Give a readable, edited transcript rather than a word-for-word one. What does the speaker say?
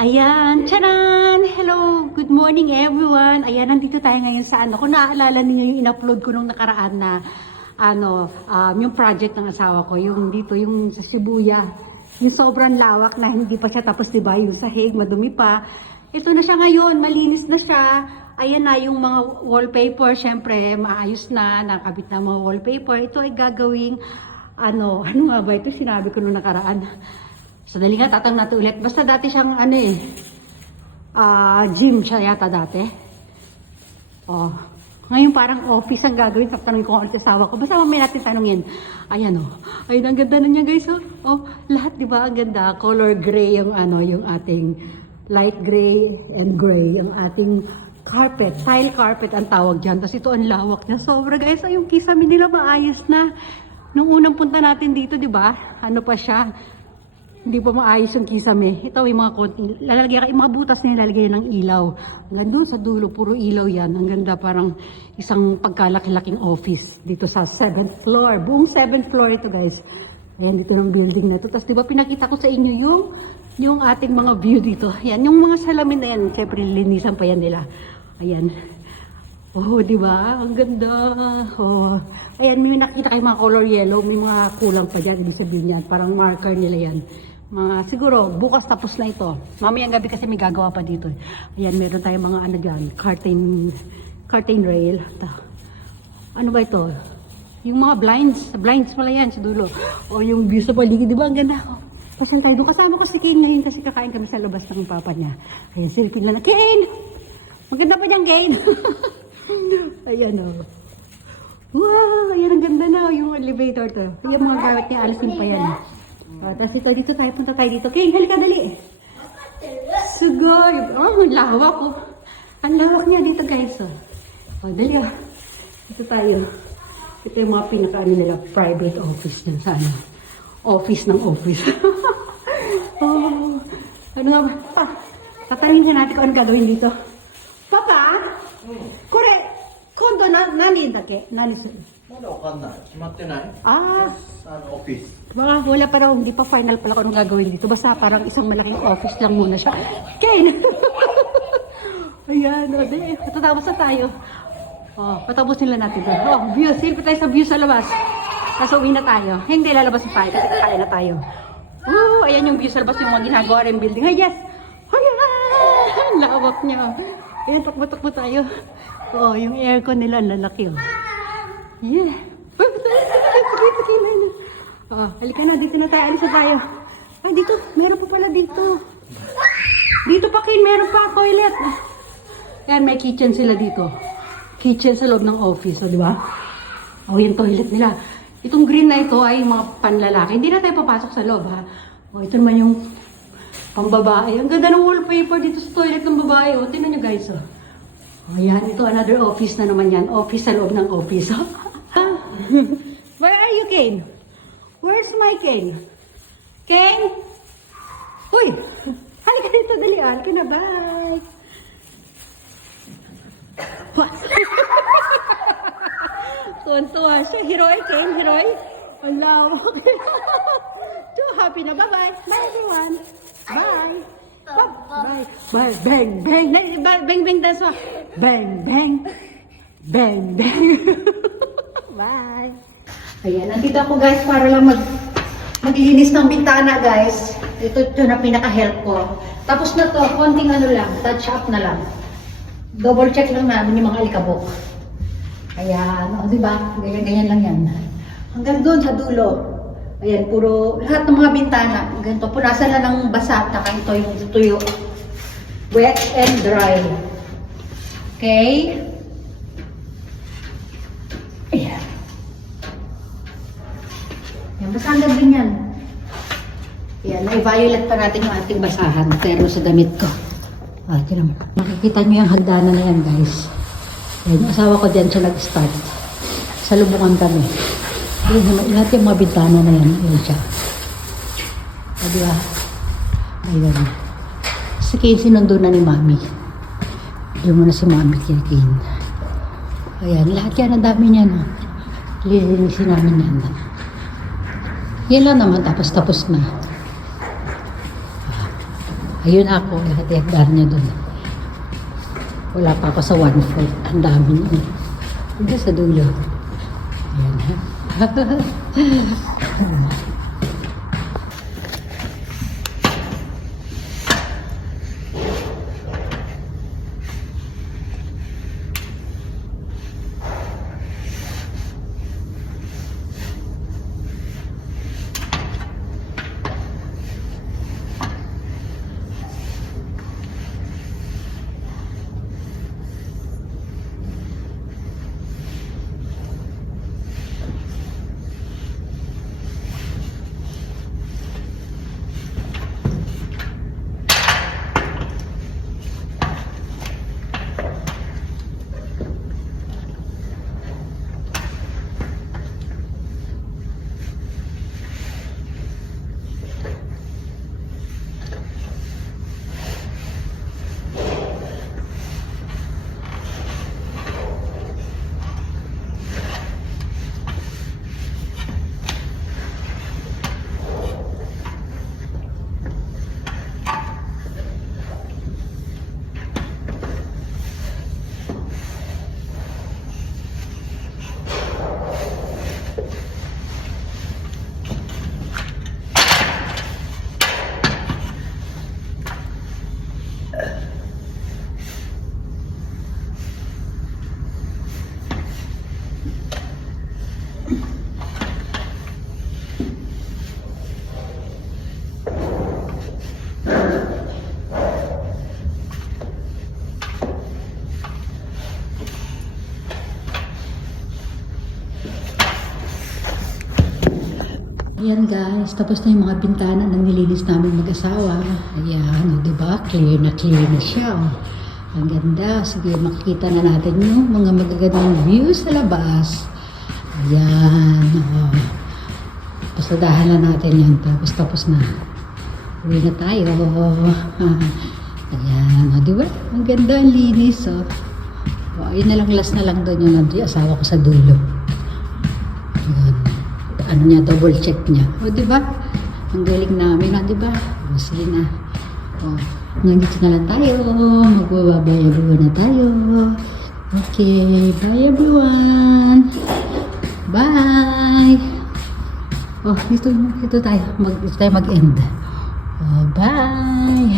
Ayan, charan! Hello! Good morning everyone! Ayan, nandito tayo ngayon sa ano. Kung naaalala niyo yung in-upload ko nung nakaraan na yung project ng asawa ko, yung dito, yung sa Shibuya. Yung sobrang lawak na hindi pa siya tapos, diba? Yung sahig, madumi pa. Ito na siya ngayon, malinis na siya. Ayan na yung mga wallpaper, syempre, maayos na, nakabit na mga wallpaper. Ito ay gagawing, ano nga ba ito? Sinabi ko nung nakaraan. Sadali nga, tatang natin ulit. Basta dati siyang gym siya yata dati. Oh. Ngayon parang office ang gagawin. Tanongin ko ulit asawa ko. Basta mamaya natin tanongin. Ayan oh. Ayun, ang ganda na niya guys. Oh, lahat di ba ang ganda. Color gray yung yung ating light gray and gray. Yung ating carpet. Tile carpet ang tawag dyan. Tapos ito ang lawak niya. Sobra guys. Yung kisame nila maayos na. Nung unang punta natin dito, di ba? Ano pa siya? Hindi pa maayos yung kisame. Ito yung mga konti. Lalagyan ka, yung mga butas na lalagyan ng ilaw. Hanggang doon sa dulo, puro ilaw yan. Ang ganda, parang isang pagkalaki-laking office. Dito sa 7th floor. Buong 7th floor ito guys. Ayan, dito ng building na ito. Tapos diba pinakita ko sa inyo yung ating mga view dito. Ayan, yung mga salamin na yan. Siyempre, linisan pa yan nila. Ayan. Oh, diba? Ang ganda. Oh. Ayan, may nakita kayo mga color yellow. May mga kulang pa dyan. Ibig sabihin yan. Parang marker nila yan. Siguro, bukas tapos na ito. Mamayang gabi kasi may gagawa pa dito. Ayan, meron tayong mga dyan, curtain rail. Ano ba ito? Yung mga blinds pala yan sa dulo. O yung view sa paligid, di ba? Ang ganda. Pasal tayo doon. Kasama ko si Kane ngayon kasi kakain kami sa labas ng papa niya. Ayan, silipin lang na, Kane! Maganda pa dyan, Kane! Ayan o. Wow! Ayan, ang ganda na. Yung elevator to. Yung mga gamit niya, alisin pa yan. Tapos dito tayo, punta tayo dito. Kane, halika, dali. Sugod. Oh, ang lawak oh. Ang lawak niya dito guys. Oh, dali ah. Dito tayo. Ito yung mga pinaka-ano nila, private office dyan sa office ng office. Oh, ano nga ba? Tatanungin natin kung ano gagawin dito. Papa? Kore, kondo nani dake? Nani su? まだわかんない。決まってない？ Ah,オフィス。 wala pa raw, hindi pa final pala kung anong gagawin dito. Basta parang isang malaking office lang muna siya. Kane! Ayan, o, di, patatapos na tayo. Oh, patapusin lang natin to. Oh, view, silpi tayo sa view sa labas. Tapos uwi na tayo. Hindi, lalabas na tayo kasi kakain na tayo. Ayan yung view sa labas, yung mga ginagawa rin building. Ay, yes! Ayan! Lawak niya. Ayan, takbo-takbo tayo. Oh, yung aircon nila, lalaki oh. Yeah. Oh, halika na, dito na tayo. Alis na tayo. Ay, dito. Meron pa pala dito. Dito pa, Kin. Meron pa toilet. Yan, may kitchen sila dito. Kitchen sa loob ng office. O, di ba? O, yung toilet nila. Itong green na ito ay mga panlalaki. Hindi na tayo papasok sa loob, ha? O, ito naman yung pambabae. Ang ganda ng wallpaper dito sa toilet ng babae. O, tingnan nyo, guys. O, ayan. Ito, another office na naman yan. Office sa loob ng office. Where are you, Kane? Where's my Kane? Kane? Uy! Halika dito, dali. Halika na, bye! Tuwan-tuwa siya. Hiroy, Kane, Hiroy. Wala. Too happy na. Bye-bye. Bye, everyone. Bye. Bye. Bye. Bang, bang. Bang, bang, dance mo. Bang, bang. Bang, bang. Bye. Ayan, nandito ako guys para lang maglinis ng bintana guys. Ito na pinaka-help ko. Tapos na to, konting lang, touch up na lang. Double check lang namin yung mga alikabok. Ayan, o diba? Ganyan-ganyan lang yan. Hanggang doon sa dulo. Ayan, puro, lahat ng mga bintana. Ganito, punasan na ng basa. Taka ito yung tuyo. Wet and dry. Okay? Ayan. Yan, basahan din yan. Yan, na-violet pa natin yung ating basahan. Pero sa damit ko. Tinan mo. Makikita nyo yung hagdanan na yan, guys. Yan, yung asawa ko dyan siya nag-start. Sa lubungan kami. Lahat yung mga bintana na yan. Yan siya. Diba? Ayan. Si Kane sinundo na ni Mami. Doon muna si Mami kay Kane. Ayan, lahat yan. Ang dami niyan. Lilinisin namin yan. Yan lang naman, tapos na. Ayun ako, lahat hektar niya doon. Wala pa ako sa 1/4. Ang dami niya. Hanggang sa dulo. Ayan ha. Ayan guys, tapos na yung mga bintana na nilinis namin mag-asawa. Ayan, o diba? Clear na siya. Oh. Ang ganda. Sige, makikita na natin yung mga magagandang views sa labas. Ayan. Oh. Pasadahan na natin yan. Tapos na. Uwi na tayo. Ayan, o diba? Ang ganda, ang linis. Oh. Oh, ayun na lang, last na lang doon yung asawa ko sa dulo. Ayan. Ano niya, double check niya. O, di ba? Ang galing namin, di ba? O, sige na. O, nandito na lang tayo. Magbababay everyone na tayo. Okay, bye everyone. Bye. O, dito tayo. Dito tayo mag-end. O, bye.